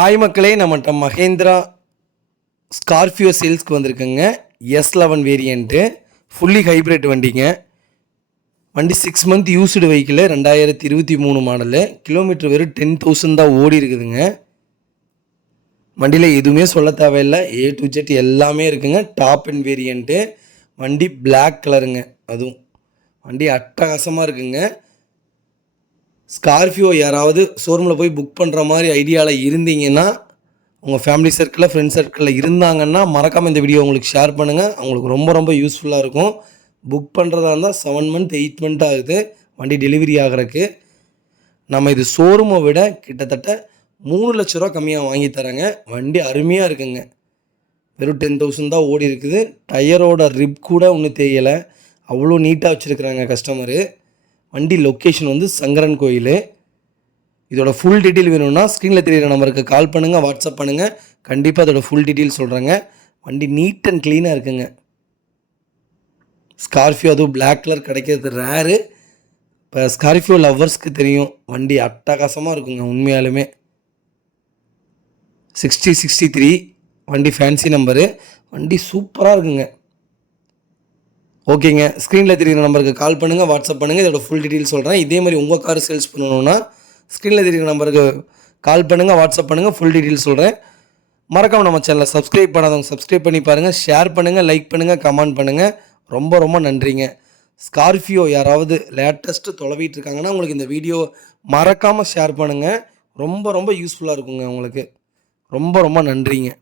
Hi மக்களே, நம்மகிட்ட Mahindra Scorpio சேல்ஸ்க்கு வந்திருக்குங்க. S11 வேரியண்ட்டு ஃபுல்லி ஹைப்ரிட் வண்டிங்க. வண்டி 6 month used vehicle, 2023 model. Kilometre வெறும் 10,000 தான் ஓடி இருக்குதுங்க. வண்டியில் எதுவுமே சொல்ல தேவையில்லை, A to Z எல்லாமே இருக்குங்க. Top and variant. வண்டி பிளாக் கலருங்க. அதுவும் வண்டி அட்டகாசமாக இருக்குங்க. ஸ்கார்பியோ யாராவது ஷோரூமில் போய் புக் பண்ணுற மாதிரி ஐடியாவில் இருந்தீங்கன்னா, உங்கள் ஃபேமிலி சர்க்கிளில் ஃப்ரெண்ட்ஸ் சர்க்கிளில் இருந்தாங்கன்னா மறக்காமல் இந்த வீடியோ உங்களுக்கு ஷேர் பண்ணுங்கள். அவங்களுக்கு ரொம்ப ரொம்ப யூஸ்ஃபுல்லாக இருக்கும். புக் பண்ணுறதா இருந்தால் 7 மந்த் 8 மந்த் ஆகுது வண்டி டெலிவரி ஆகிறதுக்கு. நம்ம இது ஷோரூமை விட கிட்டத்தட்ட 3 லட்ச ரூபா கம்மியாக வாங்கி தரேங்க. வண்டி அருமையாக இருக்குங்க. வெறும் 10,000 தான் ஓடி இருக்குது. டயரோட ரிப் கூட ஒன்றும் தேயலை, அவ்வளோ நீட்டாக வச்சுருக்குறாங்க கஸ்டமரு. வண்டி லொக்கேஷன் வந்து சங்கரன் கோயில். இதோட ஃபுல் டீட்டெயில் வேணும்னா ஸ்க்ரீனில் தெரியிற நம்பருக்கு கால் பண்ணுங்கள், வாட்ஸ்அப் பண்ணுங்கள். கண்டிப்பாக அதோட ஃபுல் டீட்டெயில் சொல்கிறேங்க. வண்டி நீட் அண்ட் க்ளீனாக இருக்குங்க. ஸ்கார்பியோ அதுவும் பிளாக் கலர் கிடைக்கிறது ரேரு. இப்போ ஸ்கார்பியோ லவ்வர்ஸ்க்கு தெரியும், வண்டி அட்டகாசமாக இருக்குங்க. உண்மையாலுமே 6063 வண்டி ஃபேன்சி நம்பரு. வண்டி சூப்பராக இருக்குங்க. ஓகேங்க, ஸ்க்ரீனில் தெரியுற நம்பருக்கு கால் பண்ணுங்கள், வாட்ஸ்அப் பண்ணுங்கள். இதோட ஃபுல் டீட்டெயில் சொல்கிறேன். இதே மாதிரி உங்கள் கார் சேல்ஸ் பண்ணணுன்னா ஸ்க்ரீனில் தெரியுற நம்பருக்கு கால் பண்ணுங்கள், வாட்ஸ்அப் பண்ணுங்கள். ஃபுல் டீட்டெயில் சொல்கிறேன். மறக்காமல் நம்ம சேனலை சப்ஸ்கிரைப் பண்ணாதவங்க சப்ஸ்கிரைப் பண்ணி பாருங்கள். ஷேர் பண்ணுங்கள், லைக் பண்ணுங்கள், கமெண்ட் பண்ணுங்கள். ரொம்ப ரொம்ப நன்றிங்க. ஸ்கார்பியோ யாராவது லேட்டஸ்ட்டு தொலைவிட்டு இருக்காங்கன்னா உங்களுக்கு இந்த வீடியோ மறக்காமல் ஷேர் பண்ணுங்கள். ரொம்ப ரொம்ப யூஸ்ஃபுல்லாக இருக்குங்க உங்களுக்கு. ரொம்ப ரொம்ப நன்றிங்க.